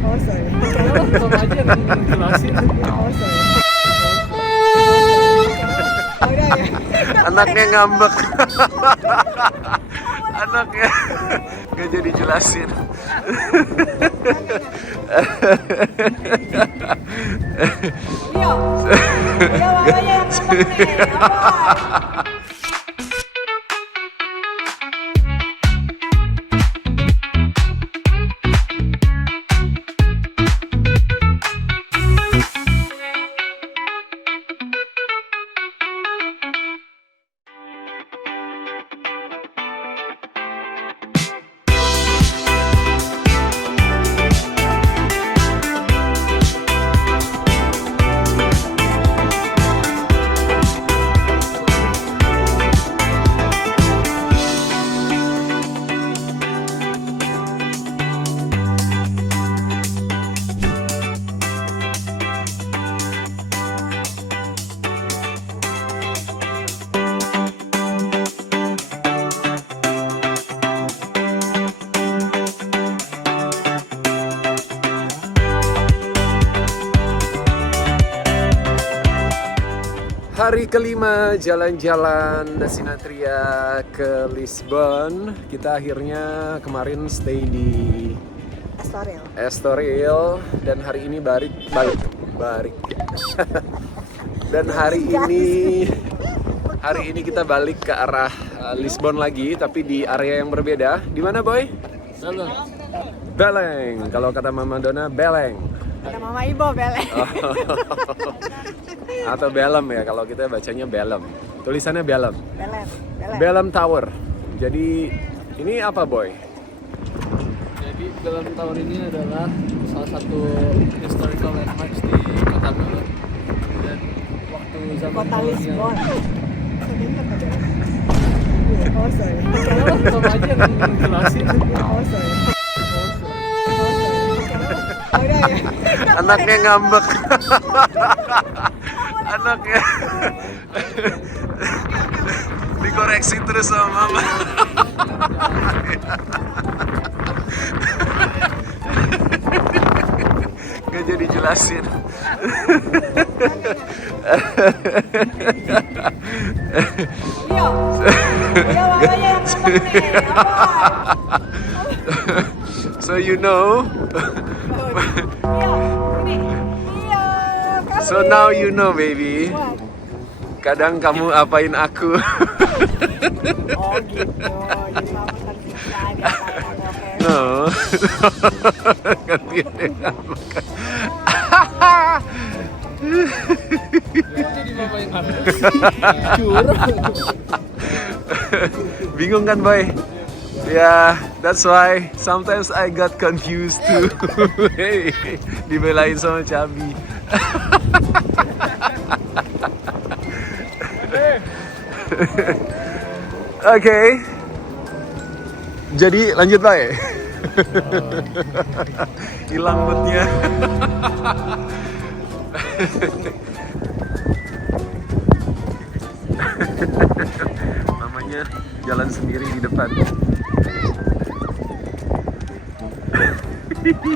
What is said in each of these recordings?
Oh, sorry. Sama aja yang jelasin. Oh, sorry. Oh, udah ya. Anaknya ngambek. Anaknya nggak jadi jelasin. Yo, makanya yang ngambek nih. Apa? Hari kelima jalan-jalan Sinatria ke Lisbon. Kita akhirnya kemarin stay di Estoril dan hari ini balik. Dan hari ini kita balik ke arah Lisbon lagi, tapi di area yang berbeda. Di mana, Boy? Beleng. Kalau kata Mama Dona, Beleng. Kata Mama Ibo, Beleng. Atau Belem ya, kalau kita bacanya Belem. Tulisannya Belem. Belem. Tower. Jadi ini apa, Boy? Jadi Belem Tower ini adalah salah satu historical landmarks di kota Belem. Dan waktu zaman Kota kolonial. Lisbon. Oh, sorry. Sama aja yang jelasin. Oh, sorry. Oh, udah ya. Anaknya ngambek. Anaknya dikoreksi terus sama Mama. Gak jadi jelasin. Yo, makanya yang ngambek nih. Apa? So you know. Yo, ini. Iya, kasih. So now you know, baby. What? Kadang kamu apain aku. Oh gitu, jadi kamu tersiksa di atas, oke. No. Ganti dengan makan. Jadi mama yang ngambek. Curang. Bingung kan, Boy? Yeah, that's why sometimes I got confused too. Hey, dibelain sama Cabi. Oke. Jadi lanjut, Boy. Hilang moodnya. Mamanya jalan sendiri di depan. Baby.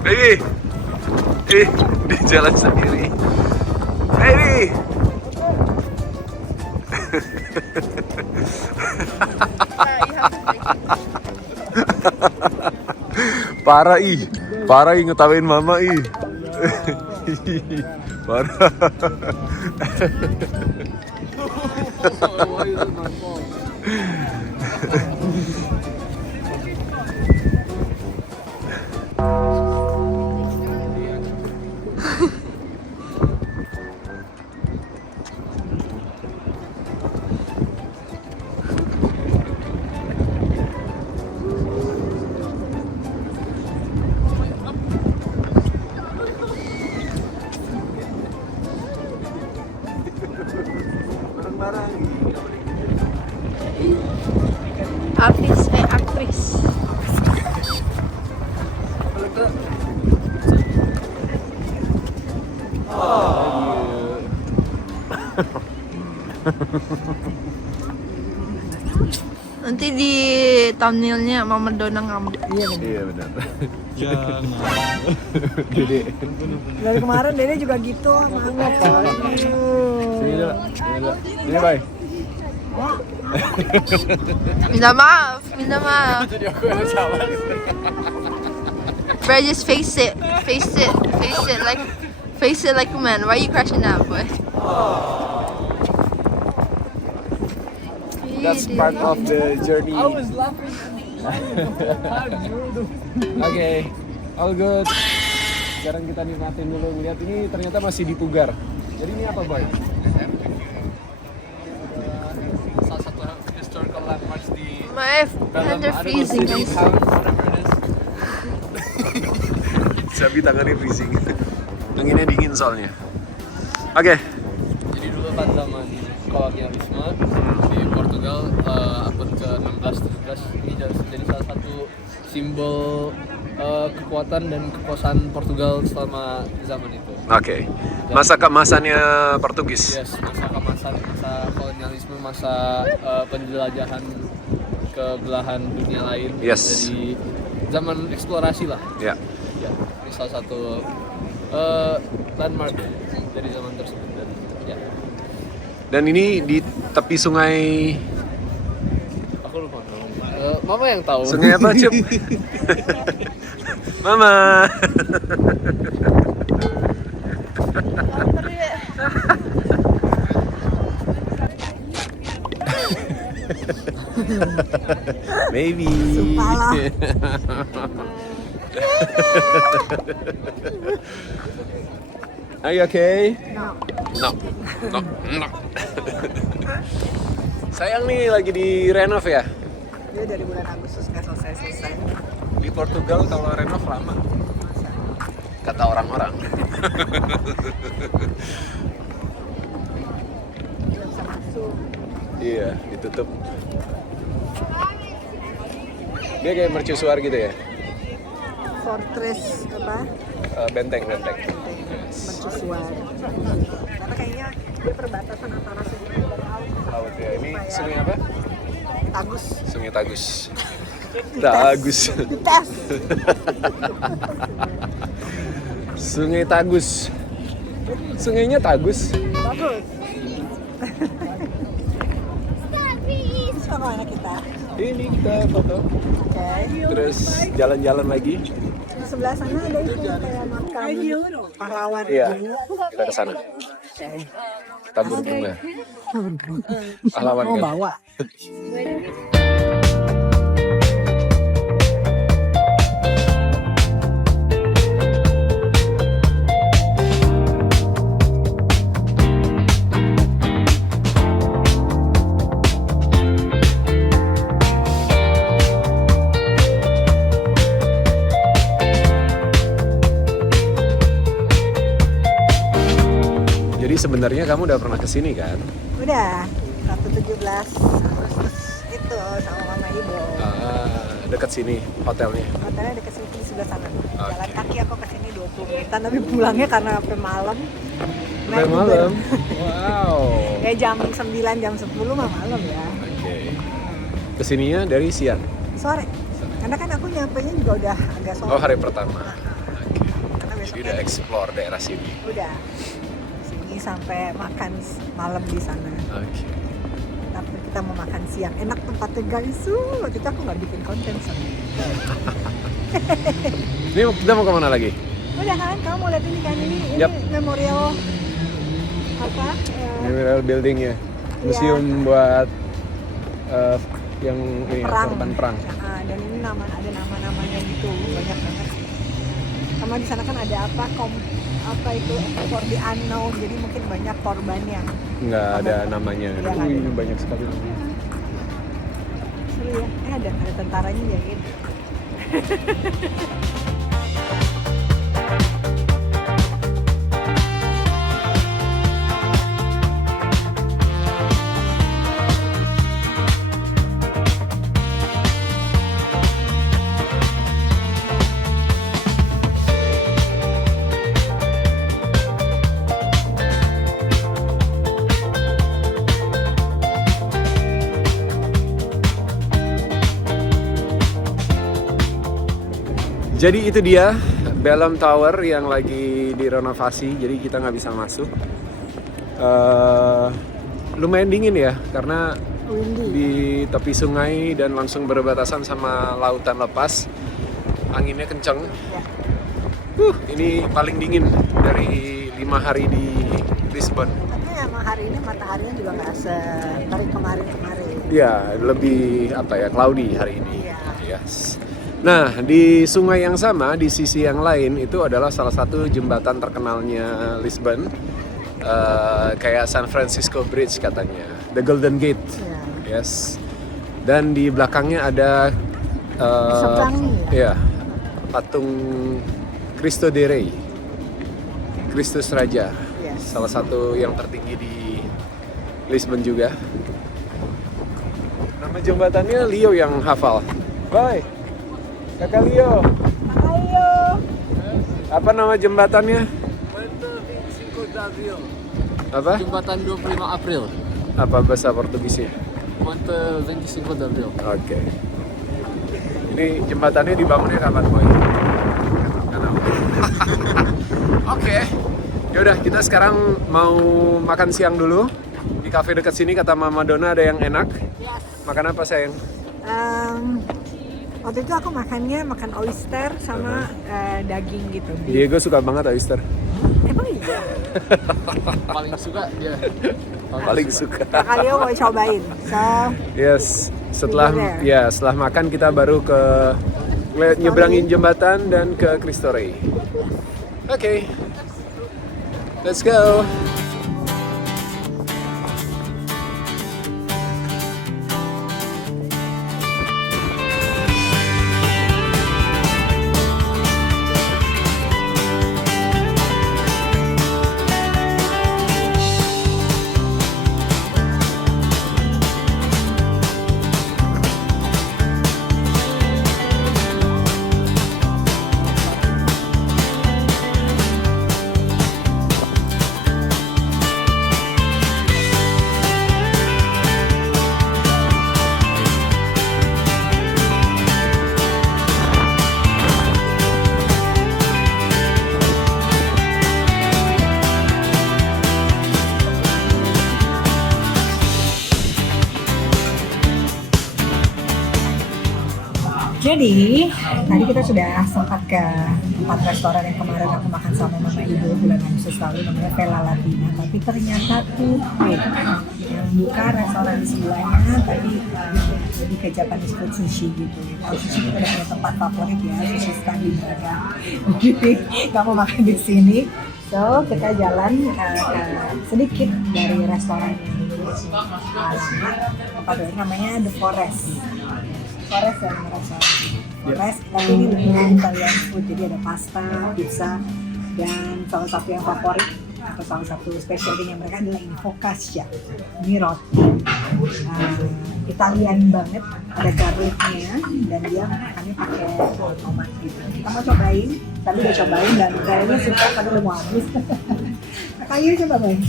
Baby. Di jalan sendiri. Baby. Parah ngetawain Mama parah. Why is it my fault? Aktris. Kalau Nanti di thumbnailnya Mama Dona ngambek. Iya benar. Jangan. Dede. Dari kemarin Dede juga gitu. Sini dulu. Ini bye. Minta maaf. Jadi aku yang salah. Bro, just face it like a man. Why are you crashing out, boy? That's part of the journey. I was laughing. Oke, all good. Sekarang kita nikmatin dulu ngeliat ini ternyata masih di Pugar. Jadi ini apa, Boy? Salah satu historical landmarks di My hands are freezing, guys. Sabi tangannya freezing. Anginnya dingin soalnya. Oke. Jadi dulu kan zaman kolonialisme di Portugal abad ke-16-17 ini jadi salah satu simbol kekuatan dan kekuasaan Portugal selama zaman itu. Oke. Masa keemasannya Portugis. Yes, masa kemasan, masa kolonialisme, masa penjelajahan ke belahan dunia lain. Yes. Jadi zaman eksplorasi lah. Ya. Ya, ini salah satu landmark dari zaman tersebut dan ya. Dan ini di tepi sungai. Aku lupa namanya. Mama yang tahu. Sungai apa, Cup? Mama. Maybe. Are you okay? No. No. Sayang nih lagi di renov ya. Dia dari bulan Agustus nggak selesai. Di Portugal kalau renov lama. Kata orang-orang. Nggak bisa masuk. Iya, ditutup. Dia kayak mercusuar gitu ya. Fortress apa? Benteng. Mercusuar. Karena kayaknya dia perbatasan antara sungai dan Laut ya. Ini sungai apa? Tagus. Sungai Tagus. Tagus. Dites. Sungai Tagus. Sungainya Tagus. Bagus. Sama anak kita. Ini kita foto. Oke. Terus jalan-jalan lagi. Di sebelah sana ada itu kayak makam pahlawan. Iya. Kita ke sana. Tabur bunga. Pahlawan kan. Bawa. Jadi sebenarnya kamu udah pernah kesini kan? Udah. Waktu 17 Agustus itu sama Mama Ibu. Dekat sini hotelnya. Hotelnya dekat sini di sebelah sana. Jalan kaki aku ke sini 20 menitan tapi pulangnya karena sampai malam. Sampai malam. Wow. Ya jam 9 jam 10 mah malam ya. Oke. Kesininya dari siang. Sore. Karena kan aku nyampenya juga udah agak sore. Oh, hari pertama. Karena Jadi besoknya udah explore daerah sini. udah sini sampai makan malam di sana. Oke. Tapi kita mau makan siang. Enak tempatnya guys. Waktu itu aku nggak bikin konten sama. Ini kita mau kemana lagi? Udah kan, kamu mau lihat ini kan ini Yap. memorial apa? Memorial building ya. Museum buat yang ini korban perang. Nah, dan ini ada nama-namanya gitu banyak banget. Sama di sana kan ada apa itu for the unknown, jadi mungkin banyak korban yang Nggak ada namanya. Iya, nggak ada. Ini banyak sekali namanya. seru ya. Ada tentaranya ya gitu. Jadi itu dia Belém Tower yang lagi direnovasi, jadi kita nggak bisa masuk. Lumayan dingin ya, karena Windy. di tepi sungai dan langsung berbatasan sama lautan lepas. Anginnya kenceng. Ya. Ini paling dingin dari 5 hari di Lisbon. Tapi emang hari ini mataharinya juga nggak seterik kemarin-kemarin. Ya, lebih cloudy hari ini. Iya. Yes. Nah, di sungai yang sama, di sisi yang lain itu adalah salah satu jembatan terkenalnya Lisbon. Kayak San Francisco Bridge katanya, The Golden Gate. Ya. Yes. Dan di belakangnya ada Seberangi ya, patung Cristo de Rei, Kristus Raja. Yes. Salah satu yang tertinggi di Lisbon juga. Nama jembatannya Leo yang hafal. Bye, kakak Leo. Ayo. Apa nama jembatannya? Apa? Jembatan 25 April. Apa bahasa Portugisnya? Ponte 25 de Abril. Oke. Ini jembatannya dibangunnya kapan, Boy? Oke. Yaudah, kita sekarang mau makan siang dulu. Di cafe dekat sini kata Mama Donna ada yang enak. Yes. Makan apa, sayang? Waktu itu aku makan oyster sama daging gitu. Diego suka banget oyster. Emang iya? Paling suka dia. Paling suka. Kakak Leo mau cobain. So, Yes. Setelah There. setelah makan kita baru ke nyebrangin jembatan dan ke Cristo Rei. Oke. Let's go. jadi tadi kita sudah sempat ke tempat restoran yang kemarin aku makan sama Mama Ibu bulan Agustus lalu, namanya Vela Latina. Tapi ternyata tutup. Yang buka restoran di sebelahnya tadi lebih ke Japanese food sushi gitu. Kalau sushi kita udah punya tempat favorit ya, sushi stand di Braga. Jadi kamu makan di sini. So kita jalan sedikit dari restoran ini. Tempat ini namanya The Forest. Forest yang restoran. Forest, tapi ini lebih Italian food, jadi ada pasta, pizza, dan salah satu yang favorit atau salah satu specialty-nya mereka adalah ini focaccia. Ini roti Italian banget, ada garlic-nya dan dia makannya pakai tomat gitu. Kita mau cobain, tadi udah cobain dan kayaknya suka, tapi udah mau habis. Kayaknya coba Bang.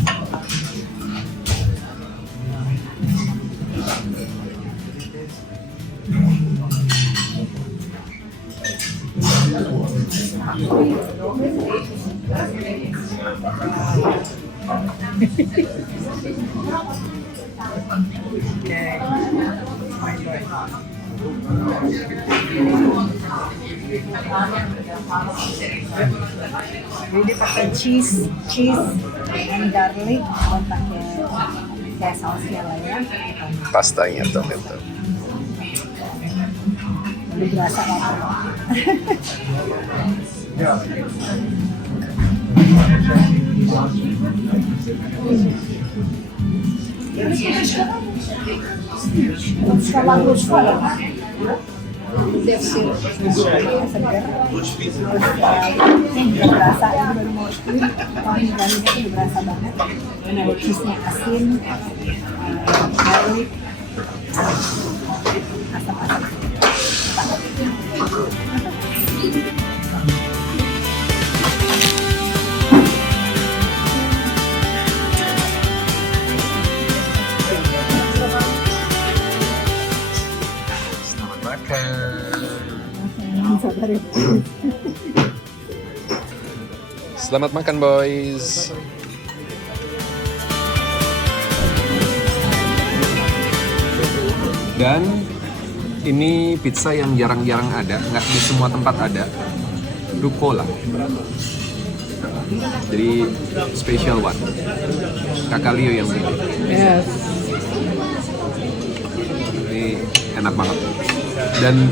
Jadi dia pakai cheese and garlic, dan pakai kayak sausnya lah ya. Pastanya tomato. Udah berasa apa? Sekarang lupa ya. Segar, berasa ini baru mau split, wangi garlic itu berasa banget. Dan ada cheese-nya asin, garlic, asam-asam. Selamat Selamat makan boys. Dan ini pizza yang jarang-jarang ada, nggak di semua tempat ada. Rucola. Jadi special one. Kakak Leo yang bikin. Yes. Ini enak banget. Dan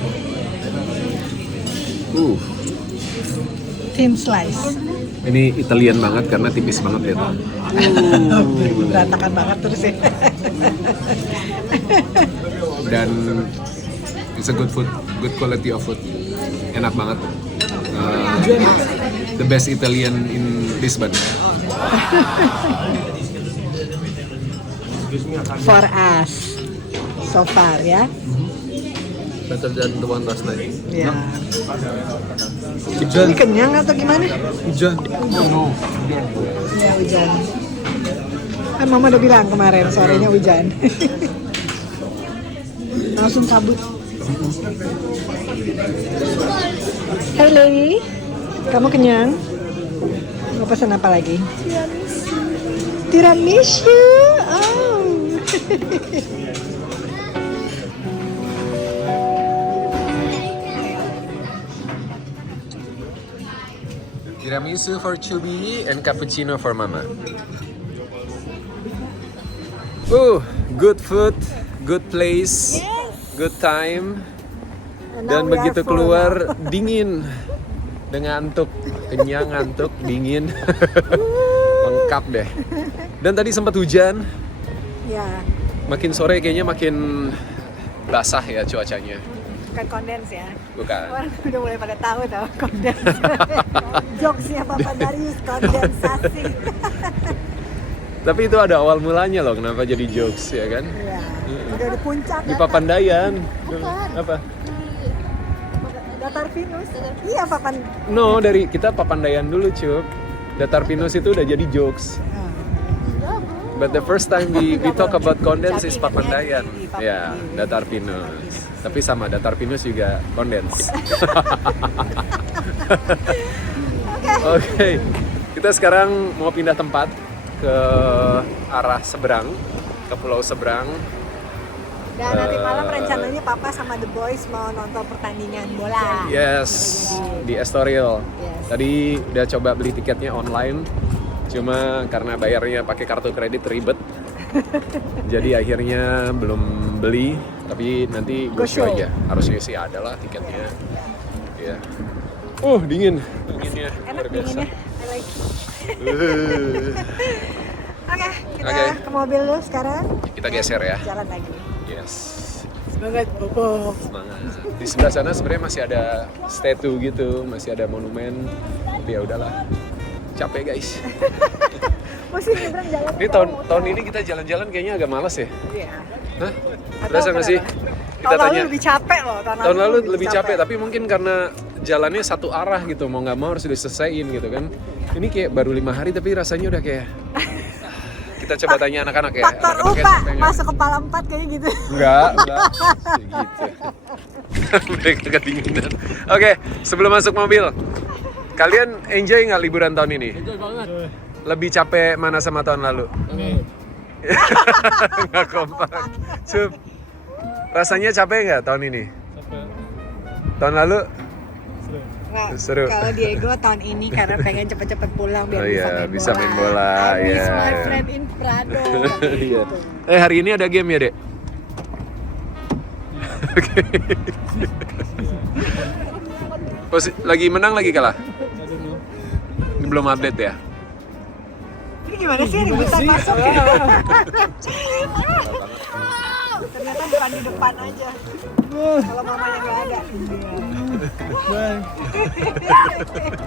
Thin slice. ini Italian banget karena tipis banget ya. Berantakan banget terus ya. Dan it's a good food, good quality of food. Enak banget. The best Italian in Lisbon. For us so far ya. Better than the one last night. Ya. Ini kenyang atau gimana? Hujan. Ya hujan. Kan mama udah bilang kemarin sorenya hujan. Langsung kabut. Hey Lewi, kamu kenyang? Mau pesan apa lagi? Tiramisu. Oh. Tiramisu for Chubby and cappuccino for Mama. Good food, good place, good time. Dan begitu keluar dingin, dengan ngantuk, kenyang, ngantuk, dingin, lengkap deh. Dan tadi sempat hujan, Ya, makin sore kayaknya makin basah ya cuacanya. bukan kondens ya. Bukan. Orang udah mulai pada tahu tau kondens. Jokesnya Papa Darius kondensasi. Tapi itu ada awal mulanya loh, kenapa jadi jokes ya kan? Iya. Udah di puncak. Di Papandayan. Bukan. Apa? Datar Pinus. Iya Papan. No, dari kita Papandayan dulu, Cuk. Datar Pinus itu udah jadi jokes. But the first time we talk about Kondens is Papandayan. Ya, Datar Pinus. Tapi sama Datar Pinus juga Kondens. Oke. Kita sekarang mau pindah tempat ke arah seberang, ke pulau seberang. Dan nanti malam rencananya Papa sama The Boys mau nonton pertandingan bola. Yes, di Estoril. Yes. Tadi udah coba beli tiketnya online, cuma karena bayarnya pakai kartu kredit ribet. Jadi akhirnya belum beli, tapi nanti Go go show show. aja. Harusnya sih ada lah tiketnya. Ya. Dingin. Dinginnya Enak luar biasa. dinginnya. I like it. Oke, kita Oke. ke mobil dulu sekarang. Kita geser ya. Jalan lagi. Yes. Semangat, Bobo. Semangat. Di sebelah sana sebenarnya masih ada statue gitu, masih ada monumen. Tapi ya udahlah. Capek guys. Masih nyebrang jalan. Ini tahun ini kita jalan-jalan kayaknya agak malas ya. Iya. Hah? Atau Berasa nggak sih? kenapa? Kita Tahun lalu tanya. lebih capek loh. Tahun lalu lebih capek, tapi mungkin karena jalannya satu arah gitu, mau nggak mau harus diselesaiin gitu kan. Ini kayak baru 5 hari tapi rasanya udah kayak kita coba tanya anak-anak ya. Faktor Anak-anak Pak, capek nggak? masuk kepala 4 kayak gitu. Enggak. Gitu. Mereka kedinginan. Oke, sebelum masuk mobil, kalian enjoy nggak liburan tahun ini? Enjoy banget. Lebih capek mana sama tahun lalu? Nggak kompak. Sup. Rasanya capek nggak tahun ini? Tahun lalu? Nah, Seru. Kalau Diego tahun ini karena pengen cepet-cepet pulang biar Oh iya, bisa main bola. bisa main bola, I miss iya, my iya. friend in Prado. Iya. Hari ini ada game ya, Dek? Oke. Lagi menang lagi kalah? Ini belum update ya? Ini gimana sih ributan masuk ya? Ternyata bukan di depan aja. Kalau mamanya nggak ada.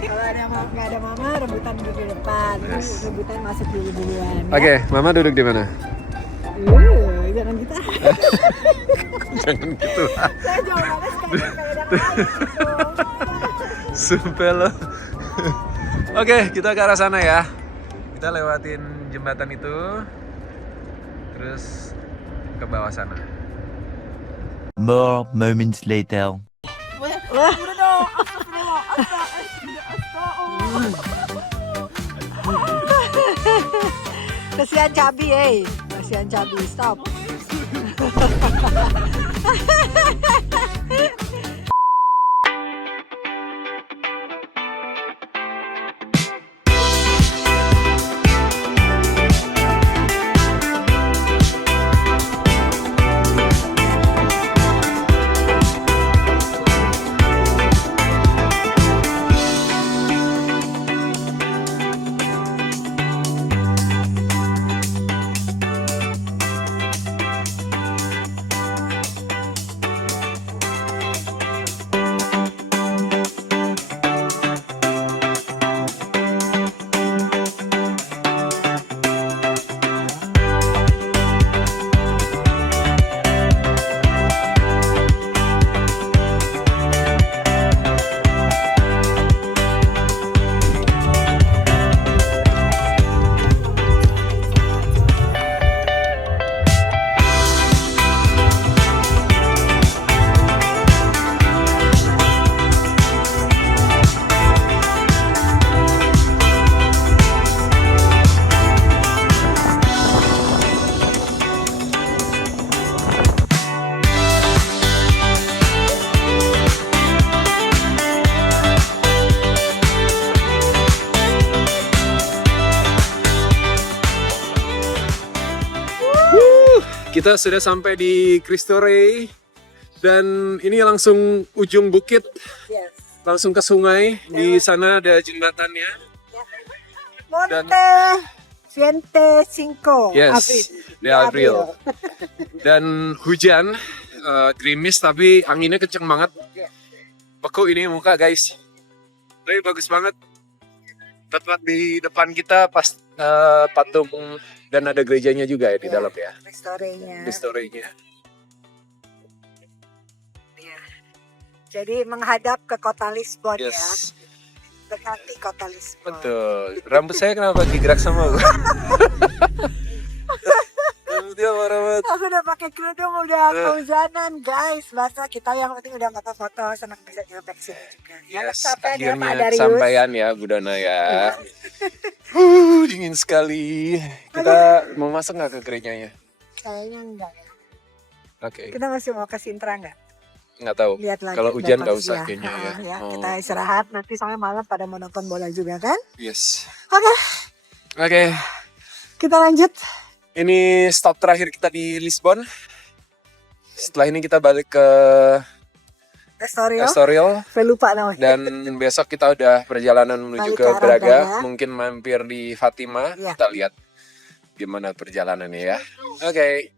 Kalau nggak ada mama, rebutan duduk di depan. Terus rebutan masuk duluan. Oke, Mama duduk di mana? Jangan kita. Jangan gitu lah. Saya jawabannya sekalian kayak yang lain gitu. Sumpah lo. Oke, kita ke arah sana ya. Kita lewatin jembatan itu, terus ke bawah sana. More moments later. Wah, udah dong. Kasihan cabi, kasihan cabi, stop. Kita sudah sampai di Cristo Rey dan ini langsung ujung bukit, Yes. langsung ke sungai. Di sana ada jembatannya. Monte Siente Cinco. Yes, di Abril. Dan hujan, gerimis tapi anginnya kenceng banget. Beku ini muka guys. Tapi bagus banget. Tepat di depan kita pas patung dan ada gerejanya juga ya di dalam ya. Restorenya. Historinya. Ya. Jadi menghadap ke kota Lisbon ya. Yes, Berarti kota Lisbon. betul. Rambut saya kenapa gerak sama gue? Rambutnya marah banget. Aku udah pakai kerudung, udah kehujanan guys. Bahasa kita yang penting udah foto-foto, senang bisa nyampe sini juga. Ya, Yes, kesampaian ya, Pak akhirnya Darius. kesampaian ya Bu Dana ya. Dingin sekali. Kita mau masuk nggak ke gerejanya? Kayaknya enggak ya. Oke, Kita masih mau ke Sintra nggak? nggak tahu. Lihat lagi. Kalau hujan nggak bagus usah ya. kayaknya ya. Ya, Oh, kita istirahat. Nanti soalnya malam pada mau nonton bola juga kan? yes. Oke, Oke, kita lanjut. ini stop terakhir kita di Lisbon. Setelah ini kita balik ke Estoril. Estoril Saya lupa namanya. dan besok kita udah perjalanan menuju Balik ke ke arah Braga. Braga. Mungkin mampir di Fatima. Iya. Kita lihat gimana perjalanannya ya. Oke.